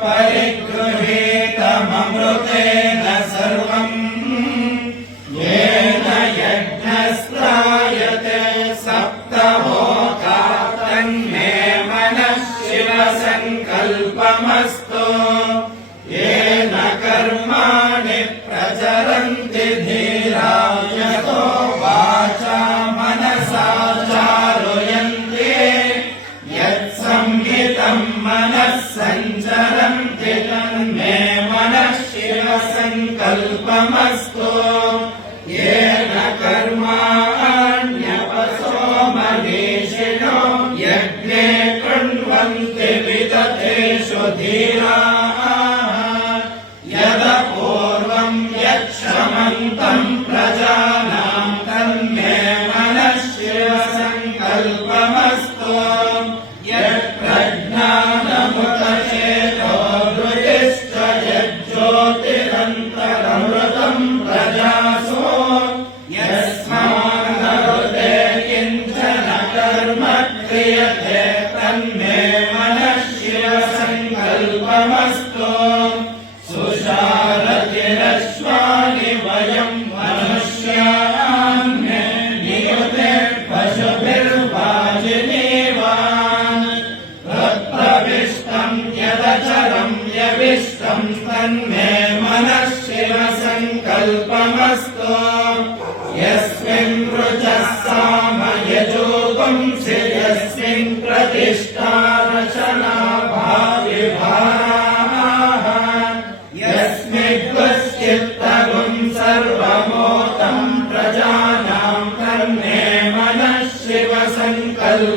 परिगृहीतममृतेन सर्वम् येन यज्ञस्त्रायते सप्तमोकातन्मे मनः शिवसङ्कल्पमस्तु येन कर्माणि प्रचरन्ति सञ्चरन्ति तन्मे मनः शिवसङ्कल्पमस्तु येन कर्माण्यपसोमनीषिणो यज्ञे कृण्वन्ति विदतेषु धीराः यदपूर्वं यच्छमन्तं प्रजानां तन्मे तन्मे मनः शिवसङ्कल्पमस्तु सुशारतिरश्वानि वयं मनुष्यान् नियुते पशुभिर्वाजिनीवान् तत्प्रविष्टं यदचरं यविष्टं तन्मे मनः शिवसङ्कल्पमस्तु यस्मिन् वृजः सामयजोपुंसि यस्मिन् प्रतिष्ठा रचना भाविभाः यस्मिन् सर्वमोतम् प्रजानाम् कर्मे मनः शिवसङ्कल्पमस्तु